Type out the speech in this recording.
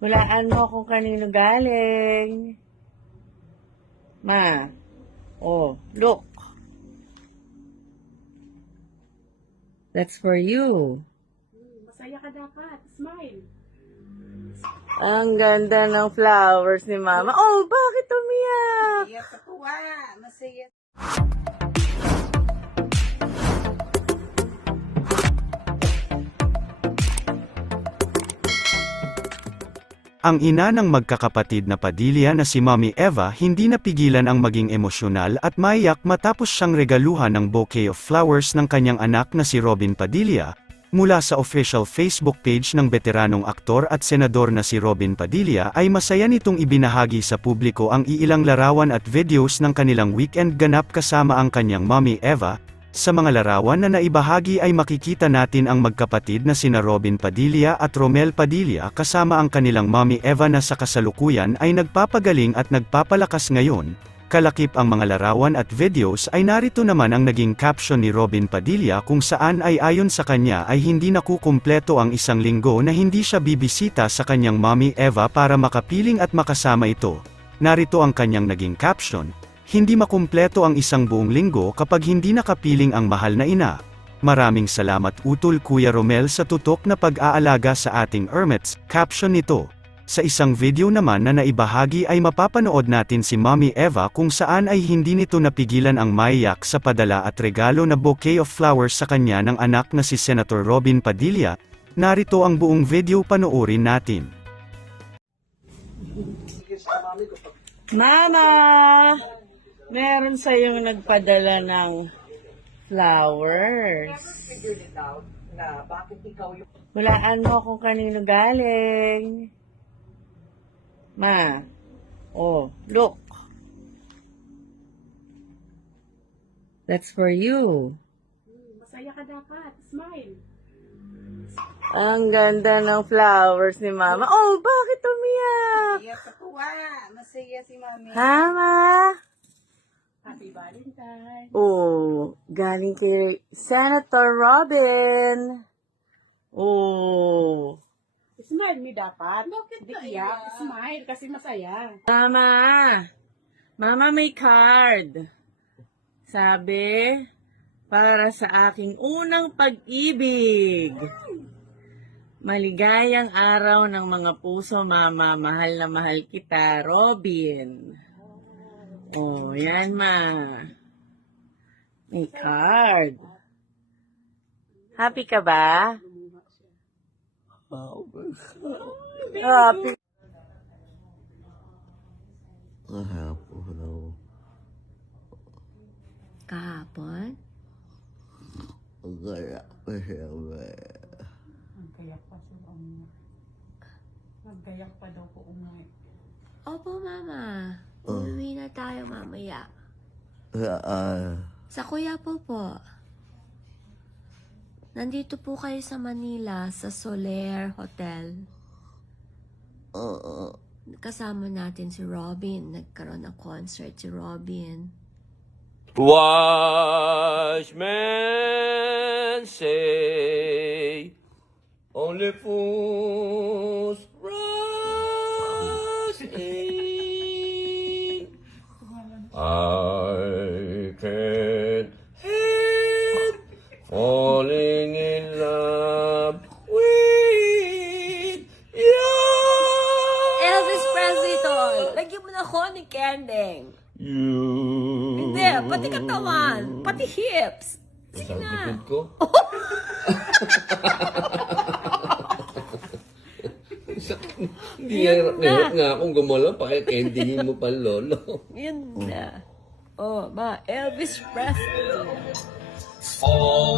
Hulaan mo kung kanino galing. Ma. Oh, look. That's for you. Masaya ka dapat. Smile. Ang ganda ng flowers ni Mama. Oh, bakit umiyak? Masaya ka tuwa. Masaya. Ang ina ng magkakapatid na Padilla na si Mommy Eva hindi napigilan ang maging emosyonal at maiyak matapos siyang regaluhan ng bouquet of flowers ng kanyang anak na si Robin Padilla, mula sa official Facebook page ng veteranong aktor at senador na si Robin Padilla ay masaya nitong ibinahagi sa publiko ang iilang larawan at videos ng kanilang weekend ganap kasama ang kanyang Mommy Eva, sa mga larawan na naibahagi ay makikita natin ang magkapatid na sina Robin Padilla at Romel Padilla kasama ang kanilang mommy Eva na sa kasalukuyan ay nagpapagaling at nagpapalakas ngayon. Kalakip ang mga larawan at videos ay narito naman ang naging caption ni Robin Padilla kung saan ay ayon sa kanya ay hindi nakukumpleto ang isang linggo na hindi siya bibisita sa kanyang mommy Eva para makapiling at makasama ito. Narito ang kanyang naging caption, hindi makumpleto ang isang buong linggo kapag hindi nakapiling ang mahal na ina. Maraming salamat Utol Kuya Romel sa tutok na pag-aalaga sa ating Ermets, caption nito. Sa isang video naman na naibahagi ay mapapanood natin si Mommy Eva kung saan ay hindi nito napigilan ang maiyak sa padala at regalo na bouquet of flowers sa kanya ng anak na si Senator Robin Padilla. Narito ang buong video panoorin natin. Mama! Meron sa yung nagpadala ng flowers. Hulaan mo kung kanino galing. Ma. Oh, look. That's for you. Masaya ka dapat. Smile. Ang ganda ng flowers ni Mama. Oh, bakit umiyak? Masaya si Mami. Mama. Happy Valentine. Oh, galing kay Senator Robin. Oh. Smile mi dapat. Bakit Di iyak. Smile kasi masaya. Mama. Mama may card. Sabi, para sa aking unang pag-ibig. Maligayang araw ng mga puso, Mama. Mahal na mahal kita, Robin. Oh, yan, Ma. May card. Happy ka ba? Happy. Kahapon? Nagkayak pa siya ang... Nagkayak pa daw po umay. Opo, Mama. Uuwi na tayo mamaya. Sa Kuya po po. Nandito po kayo sa Manila, sa Soler Hotel. Kasama natin si Robin. Nagkaroon ng concert si Robin. Wise men say only fools na ni Kending. You. Hindi, pati katawan, pati hips. Sige na. Likod ko. Hindi nga hirap nga akong gumalaw, pakikendingin mo pa lolo. Yun na. Oh, ma, Elvis Presley. Falling